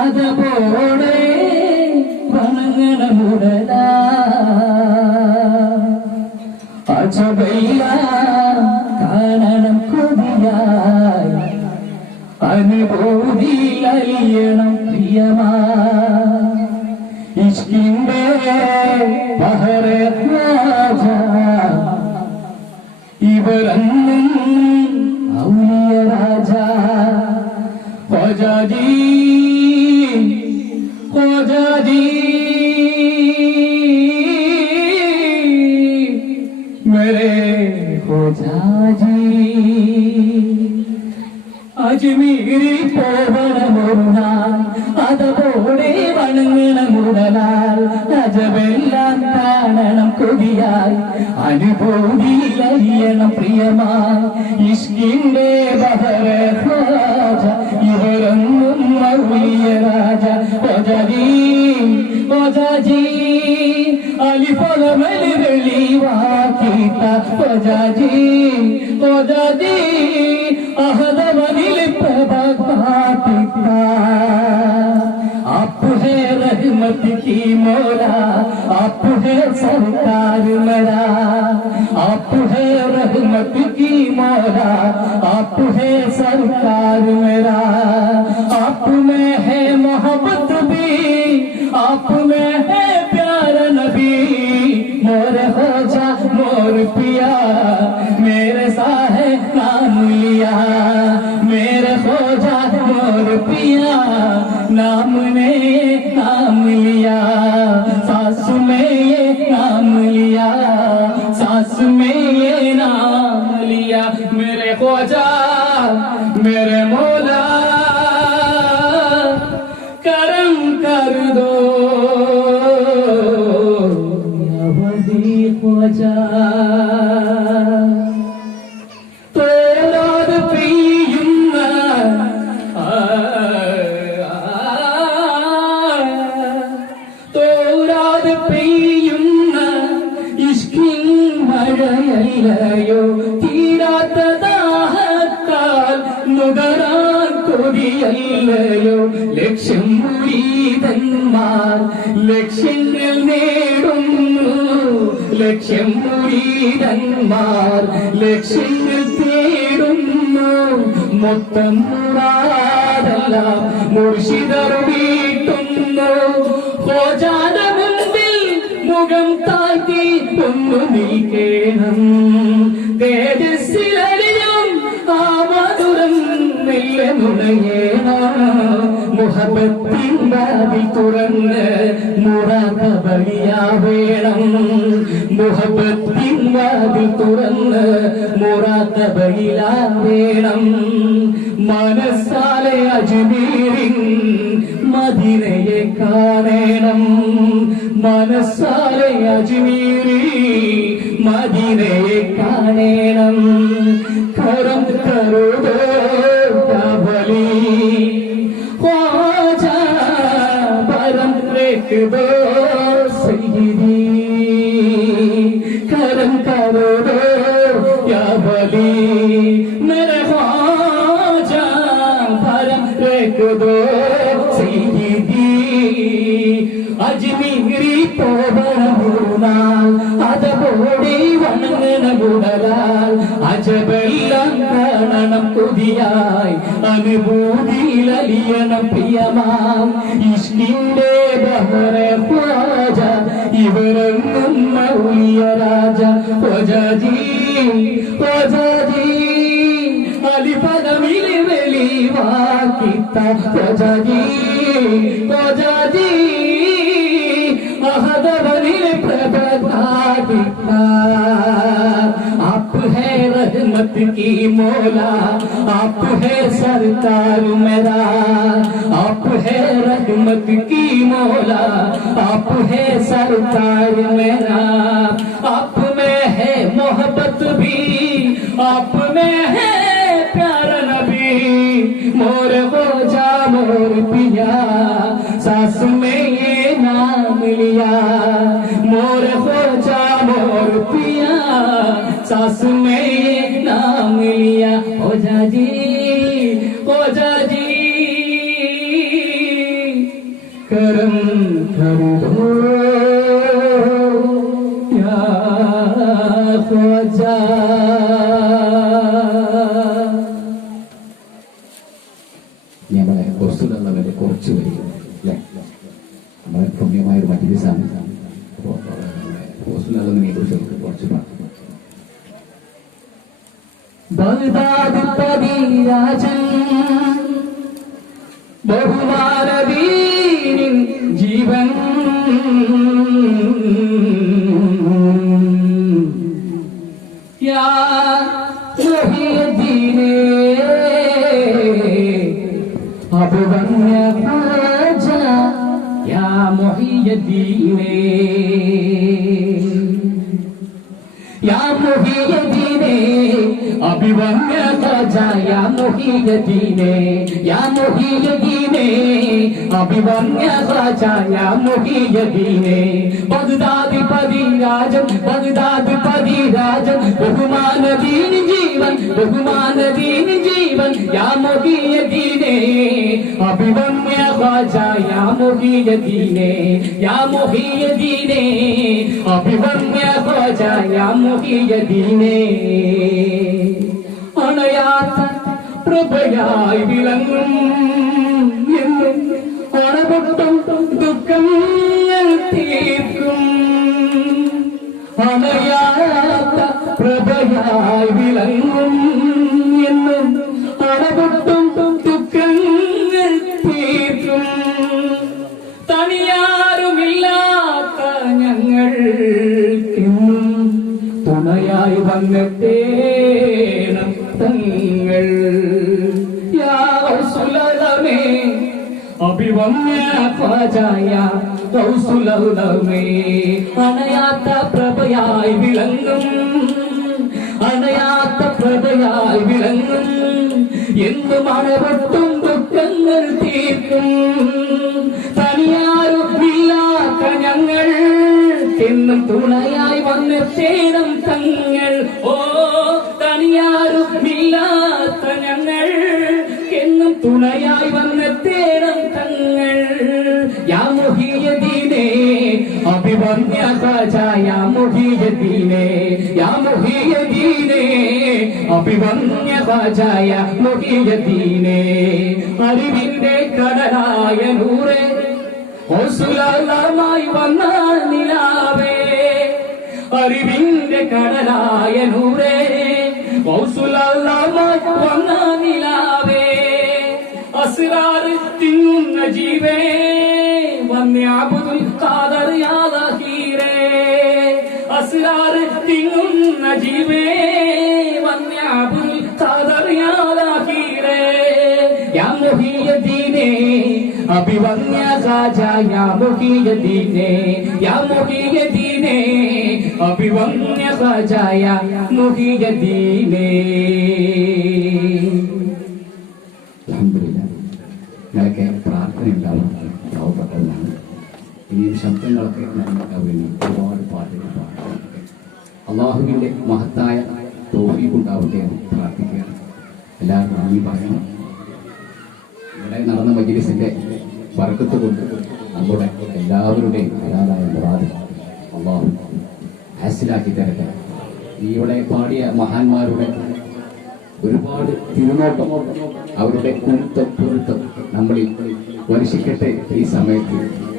അതുപോലെ വണങ്ങണമുടല അജബയ്യ കാണണം കൊതിയായി. അനുഭൂതി അലിയണം പ്രിയമാ. ഇഷ്കിന്റെ ബഹറെ മതിയായി അനുഭൂതിയിലറിയണം പ്രിയമായി ഇഷ്കിന്റെ ബഹര ഇവരൊന്നും മൗലിയ രാജ ഒജീ ഒജീ അലിഫലമൽ വെളിവാക്കിട്ട ഒജീ ഒജീ അഹദവനിൽ പ്രഭ പാട്ടിട്ട आप है रहमत की मोला, आप है सरकार मेरा। आप है रहमत की मोला, आप है सरकार मेरा। पिया नाम ने नाम लिया सास में മഴയല്ലയോ തീരാത്ത ദാഹത്താൽ നുകരാൻ കൊതിയല്ലയോ? ലക്ഷ്യം മുരീതന്മാർ ലക്ഷ്യങ്ങൾ നേടുന്നു. ലക്ഷ്യം മുരീതന്മാർ ലക്ഷ്യങ്ങൾ തേടുന്നു. മൊത്തം മുറാതല്ല മുർഷിദർ വീട്ടുന്നു. ഹോജാന മുഖം താഴ്ത്തി ഒന്നു നീക്കേണം തേജസ്സിലറിയും ആ മധുരം മെല്ലെ നുണയേണം. മുഹബത്തിൻ വാതിൽ തുറന്ന് മുറാത്തബലിയാവേണം മുഹബത്തിൻ വാതിൽ തുറന്ന് മുറാത്തബലിയാവേണം മനസ്സാലെ അജ്മീരിൻ മദിനയെ കാണണം. മനസ്സാലെ അജ്മീരി മദീനയെ കാണേണം. കരം തരുതോ ബലി ഹോജ പരം രേഖ അജ്മീരി പോവണമുടാൽ അതപോടി വണങ്ങണമുടലാൽ അജബെല്ലാം കാണണം കൊതിയായി. അനുഭൂതിയിലലിയണം പ്രിയമാം. ഇഷ്ടിന്റെ ബഹറെ ഖ്വാജ. ഇവരൊന്നും മൗലിയ രാജ. ഖ്വാജി ഖ്വാജി അലിപദമിൽ വെളിവാക്കിത്ത ഖ്വാജി ഖ്വാജി रहमत की मौला, आप है सरकार मेरा, आप है रहमत की मौला, आप है सरकार मेरा। आप में है मोहब्बत भी, आप में है प्यार नबी। मोर हो जा मोर पिया, सास करम कर दो या ख्वाजा ഞങ്ങളെ കൊസ്തുള്ളവരെ കുറച്ച് വരിക അല്ലേ നമ്മളെ പുണ്യമായ ഒരു മജിലിസാണ് അപ്പോൾ കൊസ്തുള്ളതിനെ കുറിച്ച് നമുക്ക് കുറച്ച് പറയാം ബഗ്ദാദ് പതിരാജൻ ബഹുമാനവീനിൻ ജീവൻ അഭിവന്യ പൂജ യാ മുഹിയദ്ദീനേ या मुहियदीने अभिवन्य ख्वाजा या मुहियदीने या मुहियदीने अभिवन्य ख्वाजा या मुहियदीने बगदाद पदी राजन ജീവൻ ബഹുമാന ദീന ജീവൻ യാ മൊഹിയ ദീനേ. അഭിവമ്യ ഖാജ യാ മൊഹിയ ദീനേ യാ മൊഹിയ ദീനേ. അഭിവമ്യ ഖാജ യാ മൊഹിയ ദീനേ. അണയാത്ത പ്രഭയായി വിളങ്ങും അണപൊട്ടും ദുഃഖം തീർക്കും. അണയാത്ത പ്രഭയായി വിളങ്ങും എന്നും അണപൊട്ടും ദുഃഖങ്ങൾ തീർക്കും തനിയാരുമില്ലാത്ത ഞങ്ങൾ തുണയായി വന്നെത്തേണം അഭിവന്യ ഖാജായ കൗസുലതമേ അണയാത്ത പ്രഭയായി വിളങ്ങും. അണയാത്ത പ്രഭയായി വിളങ്ങും. എന്നും അണപൊട്ടും ദുഃഖങ്ങൾ തീർക്കും. തനിയാരും ഇല്ലാത്ത ഞങ്ങൾ. എന്നും തുണയായി വന്നെത്തേണം തങ്ങൾ. ഓ തനിയാരും ഇല്ലാത്ത ഞങ്ങൾ. തുണയായി വന്നെത്തേണം തങ്ങൾ. യാ മുഹിയദീനേ അഭിവന്യ യാ മുഹിയദീനേ യാ അഭിവന്യ യാ അറിവിന്റെ കടലായ നൂറേ ഹോസുലായി വന്ന നിലാവേ. അറിവിന്റെ കടലായ നൂറേ ഹോസുലായി ജീവേ വന്യാബുദുൽ ഖാദർ യാ ദഹീറേ അസ്രാറ് തിങ്ങുന്ന ജീവേ വന്യാബുദുൽ ഖാദർ യാ ദഹീറേ യാ മുഹിയദ്ദീനേ അഭിവന്യ ഖാജ യാ ദീനേ. യാ മുഹിയദ്ദീനേ അഭിവന്യ ഖാജ യാ മുഹിയദ്ദീനേ പാവപ്പെട്ടവരാണ് ഇനിയും ശബ്ദങ്ങളൊക്കെ വേണ്ടി ഒരുപാട് പാട്ടുകൾ പാടാം അള്ളാഹുവിന്റെ മഹത്തായ തോഫി ഉണ്ടാവട്ടെ എന്ന് പ്രാർത്ഥിക്കുകയാണ്. എല്ലാവരും നന്ദി പറയണം. ഇവിടെ നടന്ന മജിലിസിന്റെ വറക്കത്ത് കൊണ്ട് നമ്മുടെ എല്ലാവരുടെയും ഹലാലായ മുറാദ് അള്ളാഹു ഹാസിലാക്കി തരട്ടെ. ഈ ഇവിടെ പാടിയ മഹാന്മാരുടെ ഒരുപാട് തിരുനോട്ടം അവരുടെ കുരുത്തം പൊരുത്തം നമ്മളിൽ വർഷിക്കട്ടെ ഈ സമയത്ത്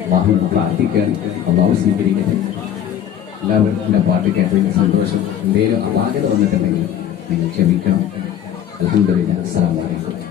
വാഹനം പ്രാർത്ഥിക്കാൻ അള്ളാഹു സ്വീകരിക്കട്ടെ. എല്ലാവരും എന്റെ പാട്ട് കേട്ടതിന്റെ സന്തോഷം. എന്തെങ്കിലും അപാകത വന്നിട്ടുണ്ടെങ്കിൽ നിങ്ങൾ ക്ഷമിക്കണം. അലഹദില്ല അസ്സാം വലൈക്കും